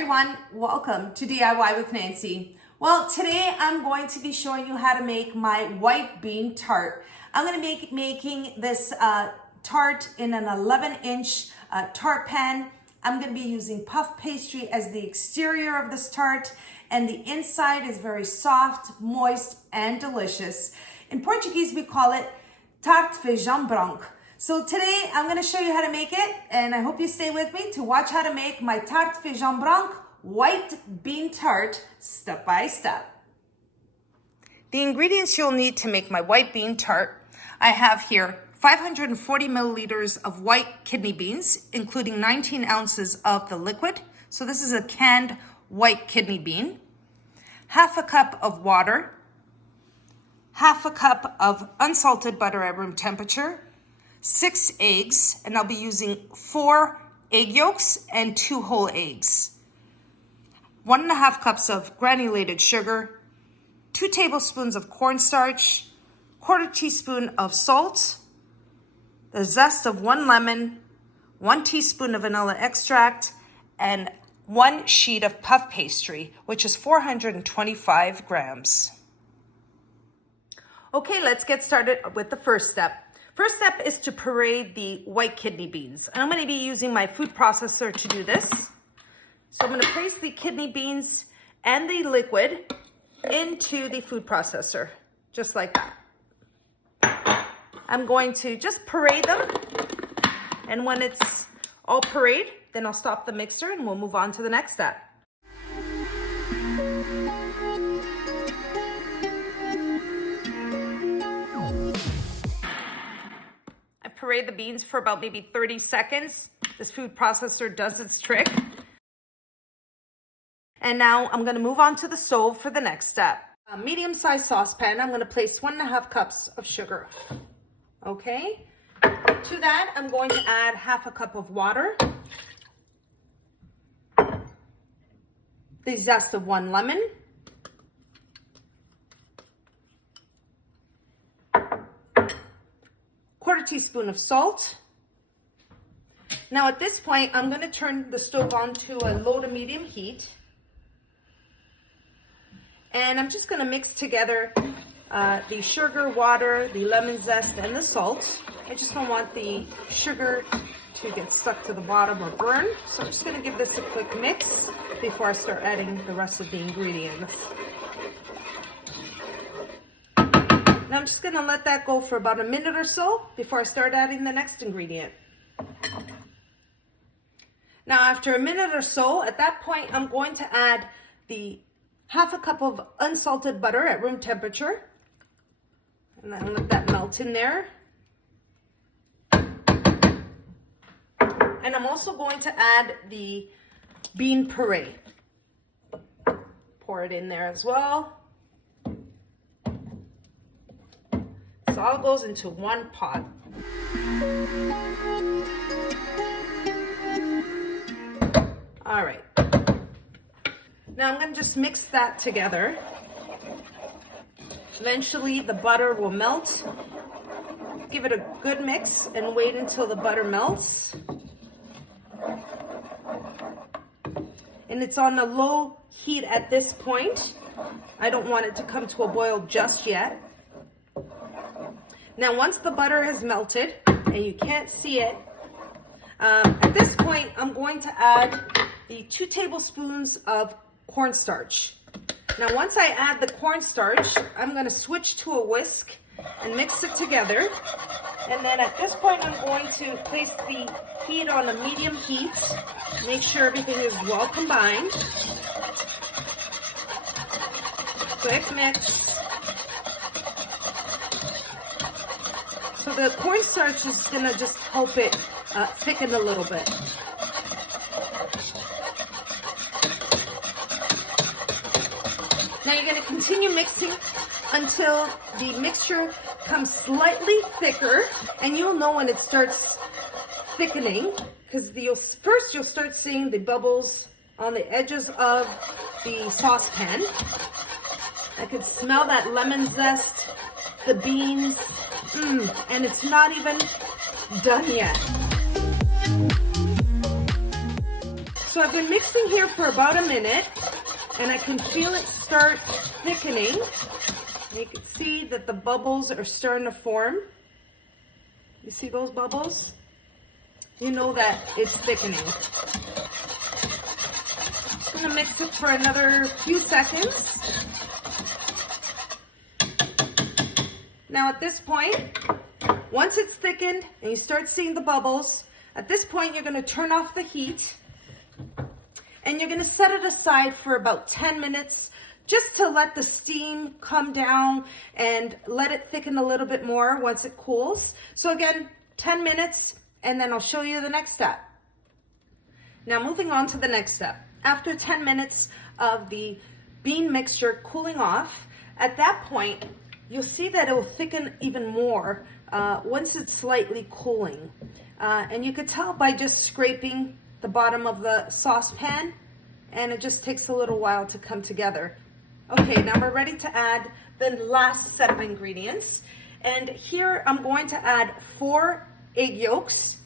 everyone, welcome to DIY with Nancy. Well, today I'm going to be showing you how to make my white bean tart. I'm going to be making this tart in an 11-inch tart pan. I'm going to be using puff pastry as the exterior of this tart, and the inside is very soft, moist, and delicious. In Portuguese, we call it Tarte de Feijão Branco. So today I'm going to show you how to make it, and I hope you stay with me to watch how to make my Tarte de Feijão Branco white bean tart step by step. The ingredients you'll need to make my white bean tart, I have here 540 milliliters of white kidney beans, including 19 ounces of the liquid. So this is a canned white kidney bean. Half a cup of water, half a cup of unsalted butter at room temperature, 6 eggs, and I'll be using 4 egg yolks and 2 whole eggs. 1.5 cups of granulated sugar, 2 tablespoons of cornstarch, 1/4 teaspoon of salt, the zest of 1 lemon, 1 teaspoon of vanilla extract, and 1 sheet of puff pastry, which is 425 grams. Okay, let's get started with the first step. First step is to puree the white kidney beans. I'm going to be using my food processor to do this. So I'm going to place the kidney beans and the liquid into the food processor, just like that. I'm going to just puree them, and when it's all pureed, then I'll stop the mixer and we'll move on to the next step. Puree the beans for about maybe 30 seconds. This food processor does its trick. And now I'm going to move on to the stove for the next step. A medium-sized saucepan, I'm going to place 1.5 cups of sugar. Okay. To that, I'm going to add half a cup of water, the zest of 1 lemon, quarter teaspoon of salt. Now at this point, I'm going to turn the stove on to a low to medium heat. And I'm just going to mix together the sugar, water, the lemon zest, and the salt. I just don't want the sugar to get stuck to the bottom or burn. So I'm just going to give this a quick mix before I start adding the rest of the ingredients. Now I'm just going to let that go for about a minute or so before I start adding the next ingredient. Now after a minute or so, at that point, I'm going to add the half a cup of unsalted butter at room temperature. And then let that melt in there. And I'm also going to add the bean puree. Pour it in there as well. So all goes into one pot. All right. Now I'm going to just mix that together. Eventually the butter will melt. Give it a good mix and wait until the butter melts. And it's on a low heat at this point. I don't want it to come to a boil just yet. Now, once the butter has melted, and you can't see it, at this point, I'm going to add the 2 tablespoons of cornstarch. Now, once I add the cornstarch, I'm going to switch to a whisk and mix it together. And then at this point, I'm going to place the heat on a medium heat. Make sure everything is well combined. Quick mix. So the cornstarch is going to just help it thicken a little bit. Now you're going to continue mixing until the mixture comes slightly thicker, and you'll know when it starts thickening, because first you'll start seeing the bubbles on the edges of the saucepan. I can smell that lemon zest, the beans, and it's not even done yet. So I've been mixing here for about a minute, and I can feel it start thickening. You can see that the bubbles are starting to form. You see those bubbles? You know that it's thickening. Just gonna mix it for another few seconds. Now at this point, once it's thickened and you start seeing the bubbles, at this point you're gonna turn off the heat and you're gonna set it aside for about 10 minutes just to let the steam come down and let it thicken a little bit more once it cools. So again, 10 minutes, and then I'll show you the next step. Now moving on to the next step. After 10 minutes of the bean mixture cooling off, at that point, you'll see that it will thicken even more once it's slightly cooling. And you could tell by just scraping the bottom of the saucepan, and it just takes a little while to come together. Okay, now we're ready to add the last set of ingredients. And here I'm going to add 4 egg yolks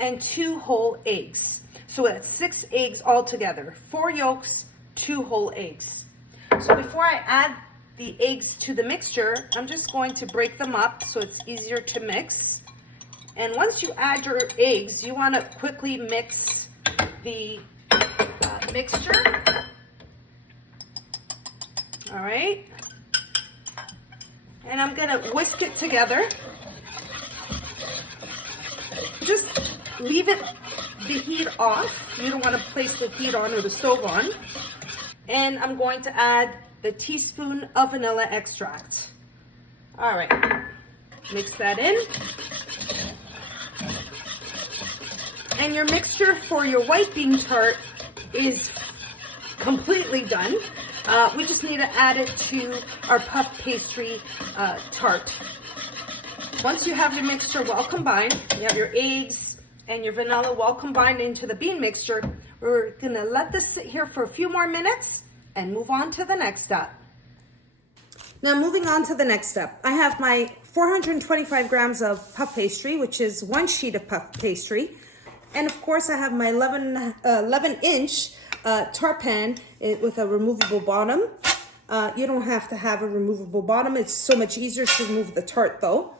and 2 whole eggs. So that's 6 eggs altogether. 4 yolks, 2 whole eggs. So before I add the eggs to the mixture, I'm just going to break them up so it's easier to mix. And once you add your eggs, you want to quickly mix the mixture. All right. And I'm going to whisk it together. Just leave it, the heat off. You don't want to place the heat on or the stove on. And I'm going to add the teaspoon of vanilla extract. All right. Mix that in. And your mixture for your white bean tart is completely done. We just need to add it to our puff pastry tart. Once you have your mixture well combined, you have your eggs and your vanilla well combined into the bean mixture, we're gonna let this sit here for a few more minutes and move on to the next step. Now moving on to the next step, I have my 425 grams of puff pastry, which is 1 sheet of puff pastry. And of course I have my 11-inch tart pan with a removable bottom. You don't have to have a removable bottom. It's so much easier to remove the tart though.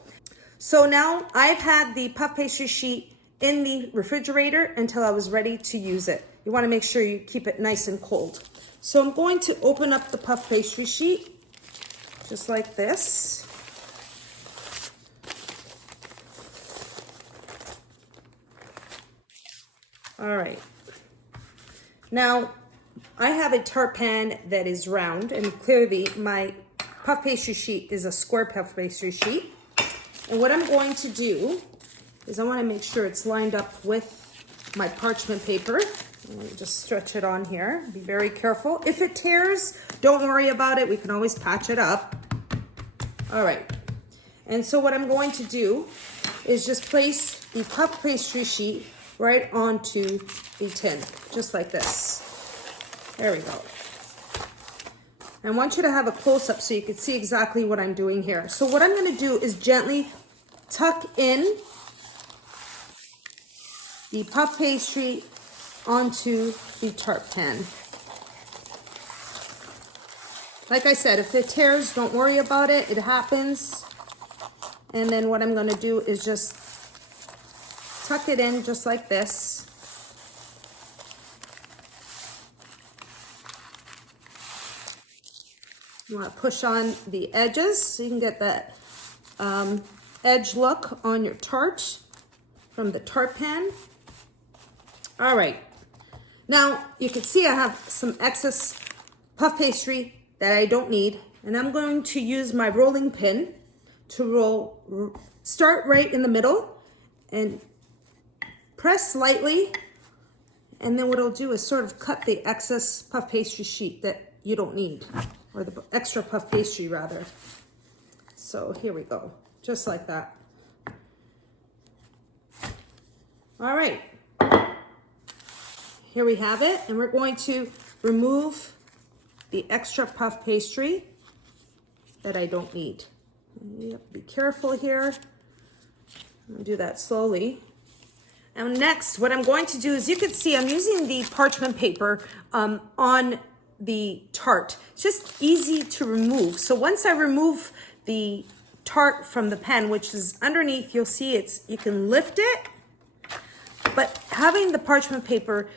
So now I've had the puff pastry sheet in the refrigerator until I was ready to use it. You want to make sure you keep it nice and cold. So I'm going to open up the puff pastry sheet just like this. All right. Now, I have a tart pan that is round, and clearly my puff pastry sheet is a square puff pastry sheet. And what I'm going to do is I want to make sure it's lined up with my parchment paper. Just stretch it on here. Be very careful. If it tears, don't worry about it. We can always patch it up. All right. And so what I'm going to do is just place the puff pastry sheet right onto the tin, just like this. There we go. I want you to have a close-up so you can see exactly what I'm doing here. So what I'm going to do is gently tuck in the puff pastry onto the tart pan. Like I said, if it tears, don't worry about it. It happens. And then what I'm going to do is just tuck it in just like this. You want to push on the edges so you can get that edge look on your tart from the tart pan. All right. Now you can see I have some excess puff pastry that I don't need, and I'm going to use my rolling pin to roll. Start right in the middle and press slightly, and then what it'll do is sort of cut the excess puff pastry sheet that you don't need, or the extra puff pastry rather. So here we go, just like that. All right, here we have it, and we're going to remove the extra puff pastry that I don't need. You have to be careful here. I'm gonna do that slowly. And next, what I'm going to do is, you can see I'm using the parchment paper on the tart. It's just easy to remove. So once I remove the tart from the pan, which is underneath, you'll see you can lift it, but having the parchment paper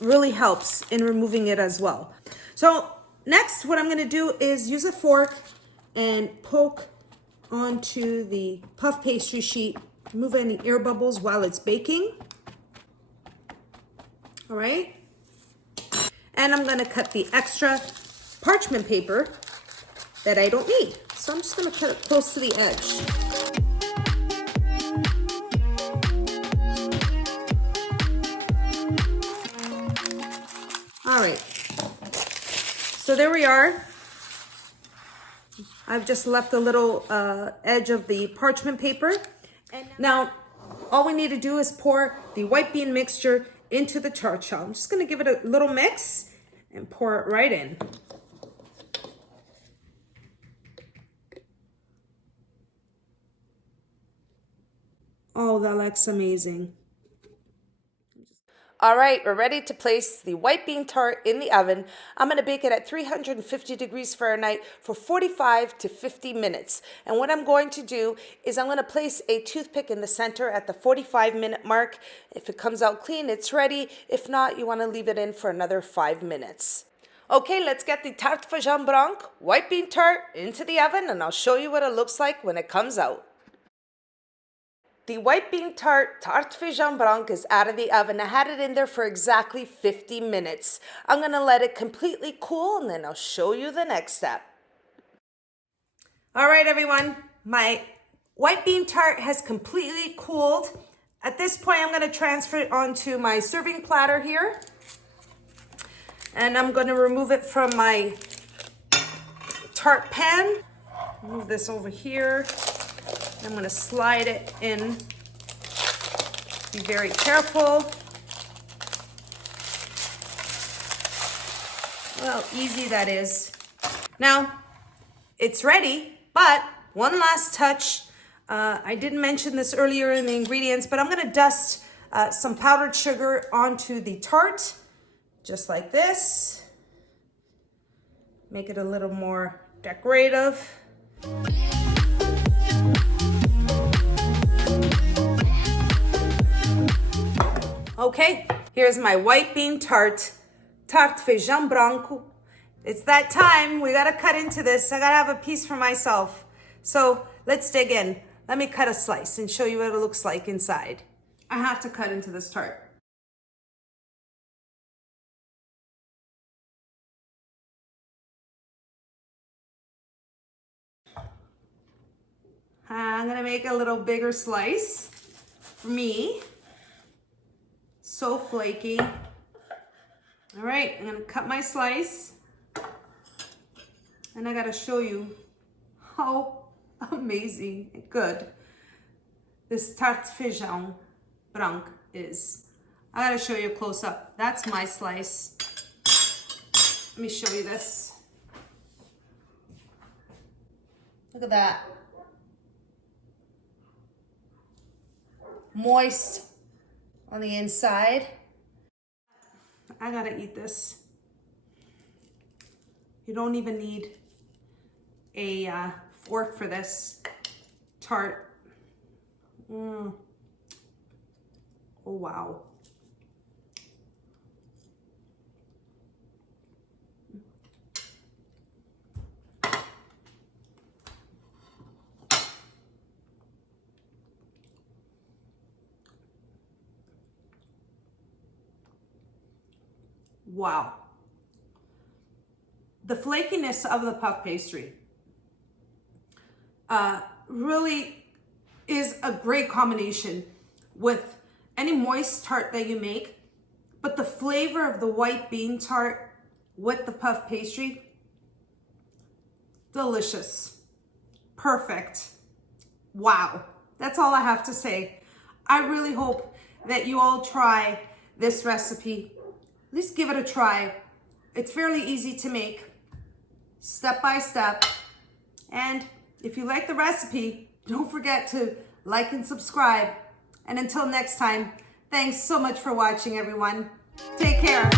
really helps in removing it as well. So next, what I'm gonna do is use a fork and poke onto the puff pastry sheet, remove any air bubbles while it's baking. All right. And I'm gonna cut the extra parchment paper that I don't need. So I'm just gonna cut it close to the edge. All right, so there we are. I've just left a little edge of the parchment paper. And now all we need to do is pour the white bean mixture into the tart shell. I'm just gonna give it a little mix and pour it right in. Oh, that looks amazing. All right, we're ready to place the white bean tart in the oven. I'm gonna bake it at 350 degrees Fahrenheit for 45 to 50 minutes. And what I'm going to do is I'm gonna place a toothpick in the center at the 45-minute mark. If it comes out clean, it's ready. If not, you wanna leave it in for another 5 minutes. Okay, let's get the Tarte de Feijão Branco white bean tart into the oven, and I'll show you what it looks like when it comes out. The white bean tart, Tarte de Feijão Branco, is out of the oven. I had it in there for exactly 50 minutes. I'm gonna let it completely cool, and then I'll show you the next step. All right, everyone, my white bean tart has completely cooled. At this point, I'm gonna transfer it onto my serving platter here. And I'm gonna remove it from my tart pan. Move this over here. I'm gonna slide it in. Be very careful. Well, easy that is. Now, it's ready, but one last touch. I didn't mention this earlier in the ingredients, but I'm gonna dust some powdered sugar onto the tart, just like this. Make it a little more decorative. Okay, here's my white bean tart, Tarte de Feijão Branco. It's that time, we gotta cut into this. I gotta have a piece for myself. So let's dig in. Let me cut a slice and show you what it looks like inside. I have to cut into this tart. I'm gonna make a little bigger slice for me. So flaky. All right, I'm gonna cut my slice. And I gotta show you how amazing and good this Tarte de Feijão Branco is. I gotta show you a close up. That's my slice. Let me show you this. Look at that. Moist on the inside. I gotta eat this. You don't even need a fork for this tart. Oh, wow. Wow. The flakiness of the puff pastry really is a great combination with any moist tart that you make, but the flavor of the white bean tart with the puff pastry, delicious, perfect. Wow. That's all I have to say. I really hope that you all try this recipe. At least give it a try. It's fairly easy to make, step by step. And if you like the recipe, don't forget to like and subscribe. And until next time, Thanks so much for watching, everyone. Take care.